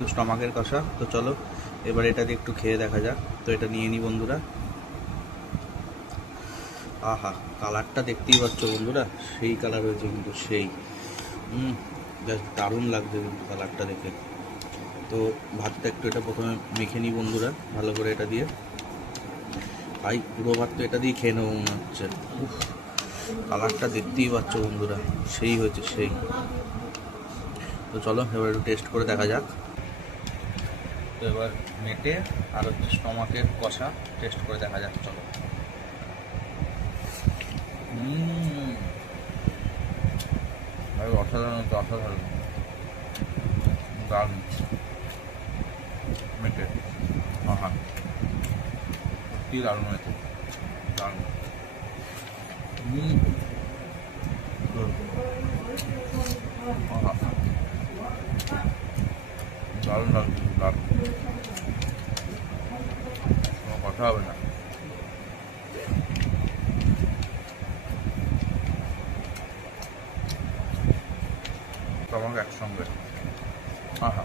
স্টমাকের কষা। তো চলো এবার এটা দিয়ে একটু খেয়ে দেখা যাক। তো এটা নিয়ে নিই বন্ধুরা। আহা, কালারটা দেখতেই পাচ্ছ বন্ধুরা, সেই কালার হয়েছে কিন্তু সেই জাস্ট দারুণ লাগছে কিন্তু কালারটা দেখে। তো ভাতটা একটু এটা প্রথমে মেখে নিই বন্ধুরা ভালো করে এটা দিয়ে। ভাই পুরো ভাত তো এটা দিয়ে খেয়ে নেবো মনে হচ্ছে। কালারটা দেখতেই পাচ্ছ বন্ধুরা, সেই হয়েছে সেই। তো চলো এবার একটু টেস্ট করে দেখা যাক। তো এবার মেটে আর হচ্ছে স্টমাকের কষা টেস্ট করে দেখা যাক। চলো। ভাই অসাধারণ, তো অসাধারণ, দারুণ মেটে। হ্যাঁ, সত্যি দারুণ হয়েছে, দারুণ। দারুণ লাগছে, দারুণ, কোনো কথা হবে না। তোমাকে একসঙ্গে, আহা,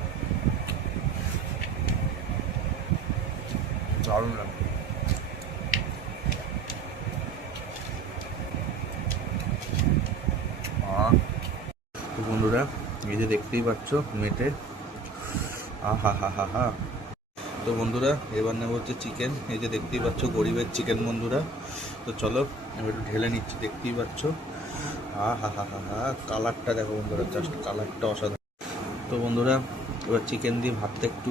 দারুণ লাগছে। তো বন্ধুরা এই যে দেখতেই পাচ্ছ মেটে, আহা হা হা হা। তো বন্ধুরা এবার নেবো হচ্ছে চিকেন। এই যে দেখতেই পাচ্ছ গরিবের চিকেন বন্ধুরা। তো চলো এবার একটু ঢেলে নিচ্ছি, দেখতেই পাচ্ছ। আহা হা হা হা, কালারটা দেখো বন্ধুরা, জাস্ট কালারটা অসাধারণ। তো বন্ধুরা এবার চিকেন দিয়ে ভাতটা একটু